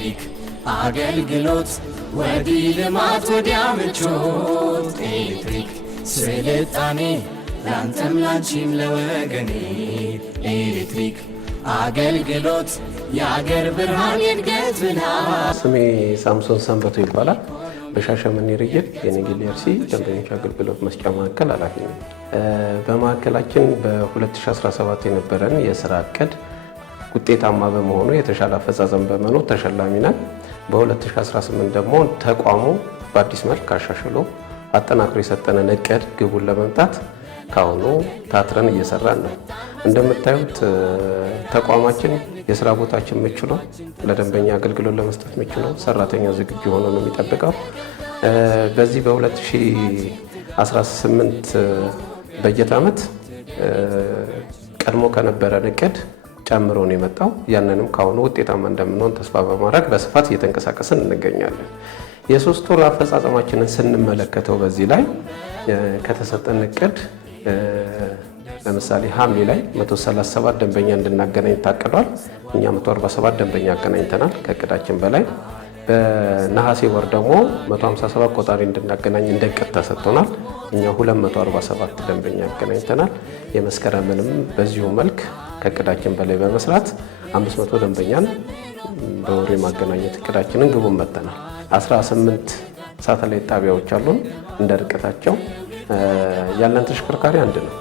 ኤሌክትሪክ አገልግሎት ወዲህ ልማት ወዲያ ምቾት ኤሌክትሪክ ስልጣኔ ላንተም ላንቺም ለወገኔ ኤሌክትሪክ አገልግሎት የአገር ብርሃን የእድገት ብርሃን። ስሜ ሳምሶን ሰንበቶ ይባላል። በሻሸመኔ ሪጅን የነጌሌ አርሲ ደንበኞች አገልግሎት መስጫ ማዕከል ኃላፊ ነኝ። በማዕከላችን በ2017 የነበረን የስራ እቅድ ውጤታማ በመሆኑ የተሻለ አፈጻጸም በመኖር ተሸላሚ ነን። በ2018 ደግሞ ተቋሙ በአዲስ መልክ አሻሽሎ አጠናክሮ የሰጠንን እቅድ ግቡን ለመምታት ካሁኑ ታትረን እየሰራን ነው። እንደምታዩት ተቋማችን የስራ ቦታችን ምቹ ነው፣ ለደንበኛ አገልግሎት ለመስጠት ምቹ ነው። ሰራተኛ ዝግጁ ሆኖ ነው የሚጠብቀው። በዚህ በ2018 በጀት ዓመት ቀድሞ ከነበረን እቅድ ጨምሮ ነው የመጣው። ያንንም ካሁኑ ውጤታማ እንደምንሆን ተስፋ በማድረግ በስፋት እየተንቀሳቀስን እንገኛለን። የሶስት ወር አፈጻጸማችንን ስንመለከተው በዚህ ላይ ከተሰጠን እቅድ ለምሳሌ ሐምሌ ላይ 137 ደንበኛ እንድናገናኝ ታቅዷል። እኛ 147 ደንበኛ አገናኝተናል ከእቅዳችን በላይ። በነሐሴ ወር ደግሞ 157 ቆጣሪ እንድናገናኝ እንደ እቅድ ተሰጥቶናል። እኛ 247 ደንበኛ አገናኝተናል። የመስከረምንም በዚሁ መልክ ከእቅዳችን በላይ በመስራት 500 ደንበኛን በወር የማገናኘት እቅዳችንን ግቡን መተናል። 18 ሳተላይት ጣቢያዎች አሉን። እንደ ርቀታቸው ያለን ተሽከርካሪ አንድ ነው።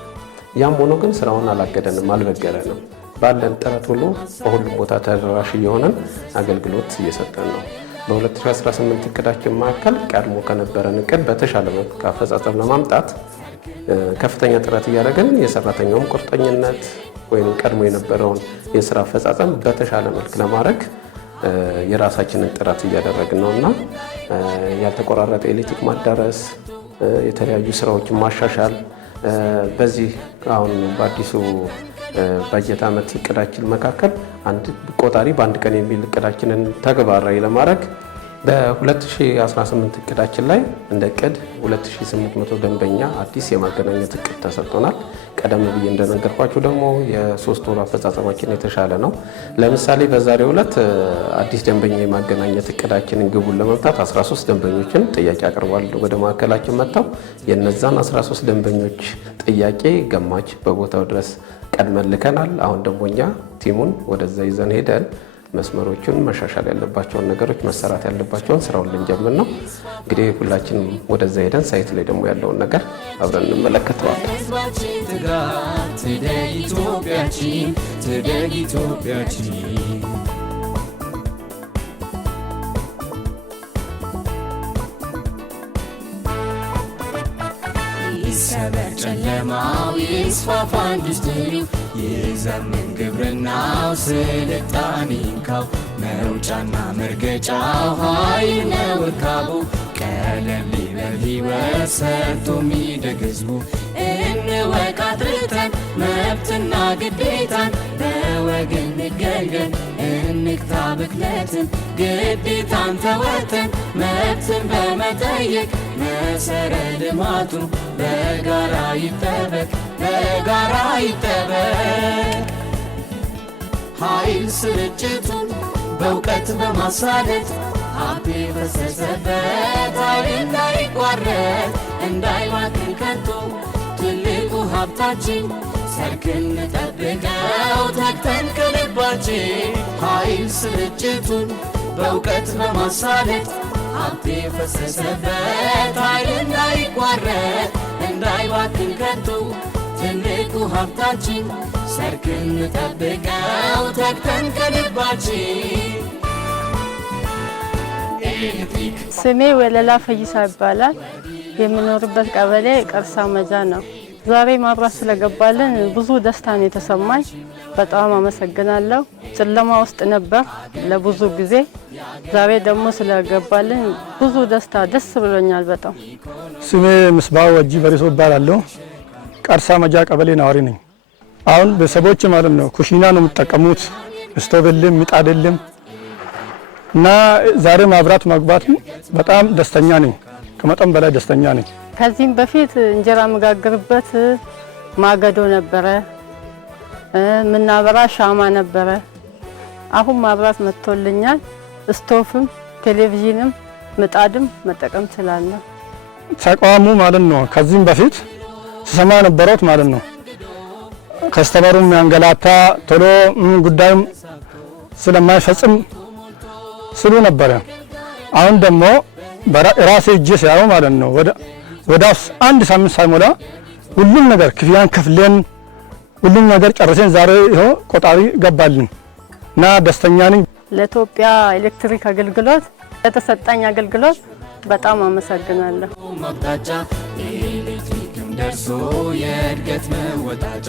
ያም ሆኖ ግን ስራውን አላገደንም፣ አልበገረንም። ባለን ጥረት ሁሉ በሁሉም ቦታ ተደራሽ እየሆነን አገልግሎት እየሰጠን ነው። በ2018 እቅዳችን መካከል ቀድሞ ከነበረን እቅድ በተሻለ መልክ አፈጻጸም ለማምጣት ከፍተኛ ጥረት እያደረግን የሰራተኛውም ቁርጠኝነት ወይም ቀድሞ የነበረውን የስራ አፈጻጸም በተሻለ መልክ ለማድረግ የራሳችንን ጥረት እያደረግን ነውና ያልተቆራረጠ ኤሌክትሪክ ማዳረስ፣ የተለያዩ ስራዎችን ማሻሻል በዚህ አሁን በአዲሱ በጀት ዓመት እቅዳችን መካከል አንድ ቆጣሪ በአንድ ቀን የሚል እቅዳችንን ተግባራዊ ለማድረግ በ2018 እቅዳችን ላይ እንደ እቅድ 2800 ደንበኛ አዲስ የማገናኘት እቅድ ተሰጥቶናል። ቀደም ብዬ እንደነገርኳችሁ ደግሞ የሶስት ወር አፈጻጸማችን የተሻለ ነው። ለምሳሌ በዛሬው ዕለት አዲስ ደንበኛ የማገናኘት እቅዳችንን ግቡን ለመምታት 13 ደንበኞችን ጥያቄ አቅርቧል ወደ ማዕከላችን መጥተው። የነዛን 13 ደንበኞች ጥያቄ ገማች በቦታው ድረስ ቀድመን ልከናል። አሁን ደግሞ እኛ ቲሙን ወደዛ ይዘን ሄደን መስመሮቹን መሻሻል ያለባቸውን ነገሮች መሰራት ያለባቸውን ስራውን ልንጀምር ነው። እንግዲህ ሁላችንም ወደዛ ሄደን ሳይት ላይ ደግሞ ያለውን ነገር አብረን እንመለከተዋለን። ትደግ ኢትዮጵያችን ትደግ ኢትዮጵያችን ይሰበር ጨለማው ይስፋፋ ኢንዱስትሪው ይዘምን ግብርናው ስልጣኔንካው መውጫና መርገጫው ኃይል ነው እርካቡ ቀለል ይበል ሕይወት ሰርቶ የሚደግ ሕዝቡ እንወቅ አጥርተን መብትና ግዴታን በወገን እንገልገል እንግታ ብክለትን ግዴታን ተወጥተን መብትን በመጠየቅ መሰረተ ልማቱ በጋራ ይጠበቅ በጋራ ይጠበቅ። ኃይል ስርጭቱን በእውቀት በማሳደድ ሀብት የፈሰሰበት ኃይል እንዳይቋረጥ እንዳይባክን ከቶ ትልቁ ሀብታችን ሰርክን እንጠብቀው ተግተን ከልባችን። ኃይል ስርጭቱን በእውቀት በማሳደድ ሀብት የፈሰሰበት ኃይል እንዳይቋረጥ እንዳይባክን ከቶ ትልቁ ሀብታችን ሰርክን እንጠብቀው ተግተን ከልባችን። ስሜ ወለላ ፈይሳ ይባላል። የምኖርበት ቀበሌ ቀርሳ መጃ ነው። ዛሬ ማብራት ስለገባልን ብዙ ደስታ ነው የተሰማኝ። በጣም አመሰግናለሁ። ጨለማ ውስጥ ነበር ለብዙ ጊዜ። ዛሬ ደግሞ ስለገባልን ብዙ ደስ ብሎኛል በጣም። ስሜ ምስባው ወጂ በሪሶ ይባላለሁ። ቀርሳ መጃ ቀበሌ ነዋሪ ነኝ። አሁን ቤተሰቦች ማለት ነው ኩሽና ነው የሚጠቀሙት፣ ስቶቭ የለም ምጣድ የለም እና ዛሬ ማብራት መግባት በጣም ደስተኛ ነኝ፣ ከመጠን በላይ ደስተኛ ነኝ። ከዚህም በፊት እንጀራ መጋገርበት ማገዶ ነበረ፣ ምናበራ ሻማ ነበረ። አሁን ማብራት መጥቶልኛል። ስቶፍም ቴሌቪዥንም ምጣድም መጠቀም እችላለሁ። ተቋሙ ማለት ነው ከዚህም በፊት ሲሰማ ነበሩት ማለት ነው ከስተመሩም ያንገላታ ቶሎ ጉዳዩም ስለማይፈጽም ስሉ ነበር። አሁን ደግሞ በራሴ እጄ ሲያው ማለት ነው ወደ አንድ ሳምንት ሳይሞላ ሁሉም ነገር ክፍያን ከፍለን ሁሉም ነገር ጨርሰን ዛሬ ይኸው ቆጣሪ ገባልን እና ደስተኛ ነኝ። ለኢትዮጵያ ኤሌክትሪክ አገልግሎት ለተሰጠኝ አገልግሎት በጣም አመሰግናለሁ። መብታጫ ኤሌክትሪክም ደርሶ የእድገት መወጣጫ